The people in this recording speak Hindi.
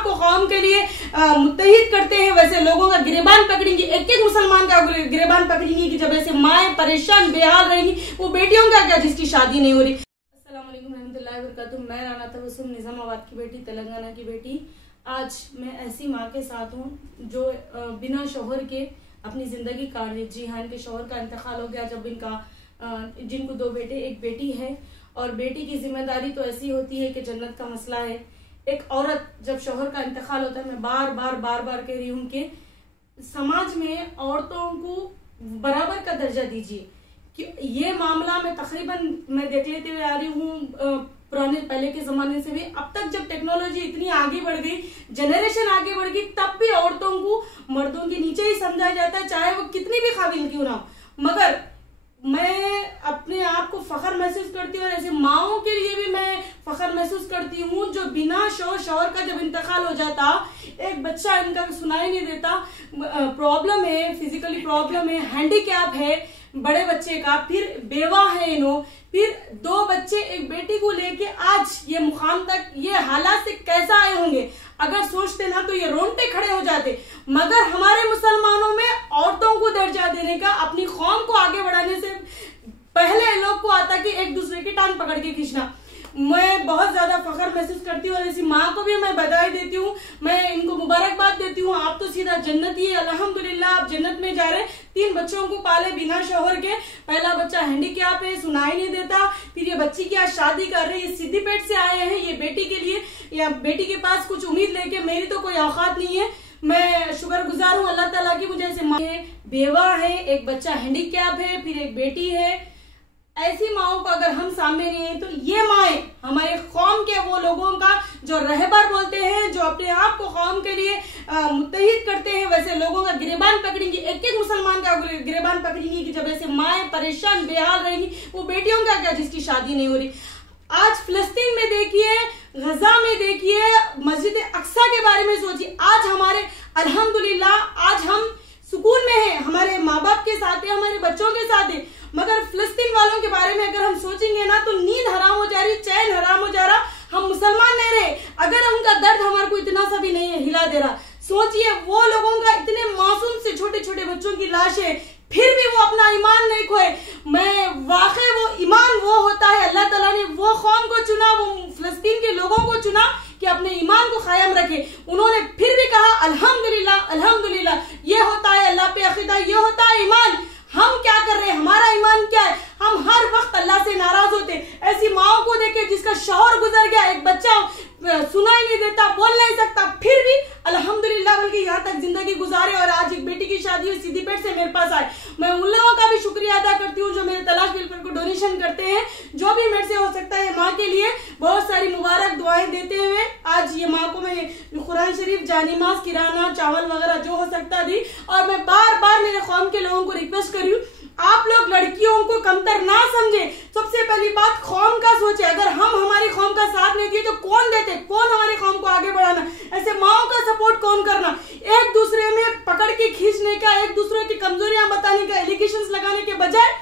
आप को कौम के लिए मुत्तहिद करते हैं, वैसे लोगों का गिरेबान पकड़ेंगी, एक एक मुसलमान का गिरेबान पकड़ेंगी कि जब ऐसे माएँ परेशान बेहाल रहेंगी, वो बेटियों का क्या जिसकी शादी नहीं हो रही। अस्सलाम वालेकुम रहमतुल्लाहि व बरकातुहू। मैं राना तबस्सुम निजामाबाद की बेटी, तेलंगाना की बेटी। आज मैं ऐसी माँ के साथ हूँ जो बिना शौहर के अपनी जिंदगी काट ली। जी हाँ, इनके शौहर का इंतकाल हो गया। जब जिनको 2 बेटे, एक बेटी है, और बेटी की जिम्मेदारी तो ऐसी होती है कि जन्नत का मसला है। एक औरत जब शौहर का इंतकाल होता है, मैं बार बार कह रही हूँ कि समाज में औरतों को बराबर का दर्जा दीजिए। कि ये मामला मैं तकरीबन देख लेते हुए आ रही हूँ पहले के जमाने से भी। अब तक जब टेक्नोलॉजी इतनी आगे बढ़ गई, जनरेशन आगे बढ़ गई, तब भी औरतों को मर्दों के नीचे ही समझा जाता है, चाहे वो कितनी भी काबिल क्यों ना हो। मगर मैं अपने आप को फख्र महसूस करती हूँ, और ऐसे माओं के लिए भी मैं फख्र महसूस करती हूँ जो बिना शौहर का जब इंतकाल हो जाता, एक बच्चा इनका सुनाई नहीं देता, प्रॉब्लम है, फिजिकली प्रॉब्लम है, हैंडीकैप है बड़े बच्चे का, फिर बेवा है इन्हों, फिर 2 बच्चे, एक बेटी को लेके आज ये मुकाम तक, ये हालात से कैसा आए होंगे अगर सोचते ना तो ये रोंगटे खड़े हो जाते। मगर हमारे मुसलमानों में औरतों को दर्जा देने का, अपनी कौम को आगे बढ़ाने से पहले लोग को आता कि एक दूसरे की टांग पकड़ के खींचना। मैं बहुत ज्यादा फख्र महसूस करती हूँ, और ऐसी माँ को भी मैं बधाई देती हूँ, मैं इनको मुबारकबाद देती हूँ। आप तो सीधा जन्नती है, अल्हम्दुलिल्लाह आप जन्नत में जा रहे। 3 बच्चों को पाले बिना शौहर के। पहला बच्चा हैंडीकैप है, सुनाई नहीं देता, फिर ये बच्ची की आज शादी कर रहे हैं, ये सीधी पेट से आए हैं, ये बेटी के लिए, या बेटी के पास कुछ उम्मीद लेके। मेरी तो कोई औकात नहीं है, मैं शुक्रगुजार हूँ अल्लाह ताला की, मुझे ऐसे माँ है, बेवा है, एक बच्चा हैंडीकैप है, फिर एक बेटी है। ऐसी माओं को अगर हम सामने नहीं है तो ये माएँ हमारे कौम के वो लोगों का जो रहबर बोलते हैं, जो अपने आप को कौम के लिए मुत्तहिद करते हैं, वैसे लोगों का गिरेबान पकड़ेंगी, एक एक मुसलमान का गिरेबान पकड़ेंगी कि जब ऐसे माएँ परेशान बेहाल रहेंगी, वो बेटियों का क्या जिसकी शादी नहीं हो रही। आज फिलिस्तीन में देखिए, गजा में देखिए, मस्जिद अक्सा के बारे में सोचिए। आज हमारे अल्हम्दुलिल्लाह आज हम सुकून में हैं, हमारे माँ बाप के साथ है, हमारे बच्चों के साथ है। मगर फिलिस्तीन वालों के बारे में अगर हम सोचेंगे ना तो नींद हराम हो जा रही, चैन हराम हो जा रहा। हम मुसलमान नहीं रहे अगर उनका दर्द हमारे को इतना सा भी नहीं हिला दे रहा। सोचिए वो लोगों का, इतने मासूम से छोटे छोटे बच्चों की लाशें, फिर भी वो अपना ईमान नहीं खोए। मैं वाकई वो ईमान वो होता है, अल्लाह ताला ने वो कौम को चुना, वो फिलिस्तीन के लोगों को चुना कि अपने ईमान को कायम रखे। उन्होंने फिर भी कहा अल्हम्दुलिल्लाह अल्हम्दुलिल्लाह। ये होता है अल्लाह पे अकीदा, ये होता है ईमान। हम क्या कर रहे हैं, हमारा ईमान क्या है? हम हर वक्त अल्लाह से नाराज होते। ऐसी माओ को देखे जिसका शौहर गुजर गया, एक बच्चा सुनाई नहीं देता, बोल नहीं सकता, फिर भी अल्हम्दुलिल्लाह बल्कि यहाँ तक जिंदगी गुजारे, और आज एक बेटी की शादी हुई, सीधी पेट से मेरे पास आए। मैं उन लोगों का भी शुक्रिया अदा करती हूँ जो मेरे तलाश बिल को डोनेशन करते हैं। जो भी मेरे से हो सकता है माँ के लिए बहुत सारी मुबारक दुआएं देते हुए आज ये माँ को मैं कुरान शरीफ, जानिमाज, किराना, चावल वगैरह जो हो सकता दी। और मैं बार मेरे कौम के लोगों को रिक्वेस्ट करी हूँ, आप लोग लड़कियों को कमतर ना समझे। सबसे पहली बात कौम का सोचे। अगर हम हमारी कौम का साथ नहीं दिए तो कौन देते, कौन हमारी कौम को आगे बढ़ाना, ऐसे माओं का सपोर्ट कौन करना। एक दूसरे में पकड़ के खींचने का, एक दूसरे की कमजोरियां बताने का, एलिगेशंस लगाने के बजाय